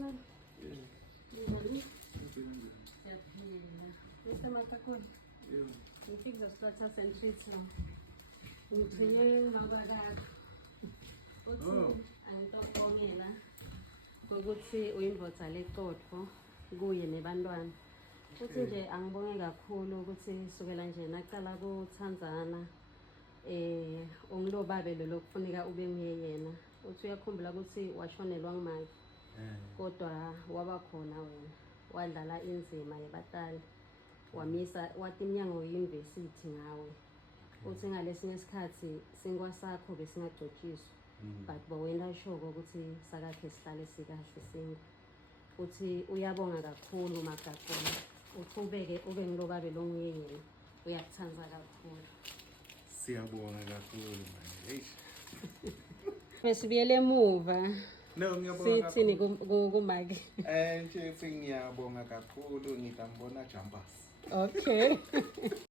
Shalom. Njani? Siyaphila. Usematakweni? Ngifika sizothatha sentreats la. Ngithunywe ngabakakho. Uthi angitokongela ukuthi uyindvodza leqotho kuye nebantwana. Uthi nje angibonge kakhulu ukuthi sukela nje naqala kuthandzana ungilobabe lo lokufunika ube nguyena. Uthi uyakhumbula ukuthi washonelwa ngimali. Kodwa waba khona wena. Wadlala inzima yebatali. Wamisa wathi iminyango ye-university ngawe. Uthi ngalesinye isikhathi sinkwasakho besingagcotshiswa. But bowena shoko ukuthi sakakhe sihlale sikahle singo. Uthi uyabonga kakhulu magagona. Uqhubeke ube ngilobabe lo nguyena. Uyakuthanza kakhulu. Siyabonga kakhulu manje. Besibiyele emuva. No, ngiyabonga. Sithini kumake? Nje ngiyabonga kakhulu ngitambona jumpers. Okay.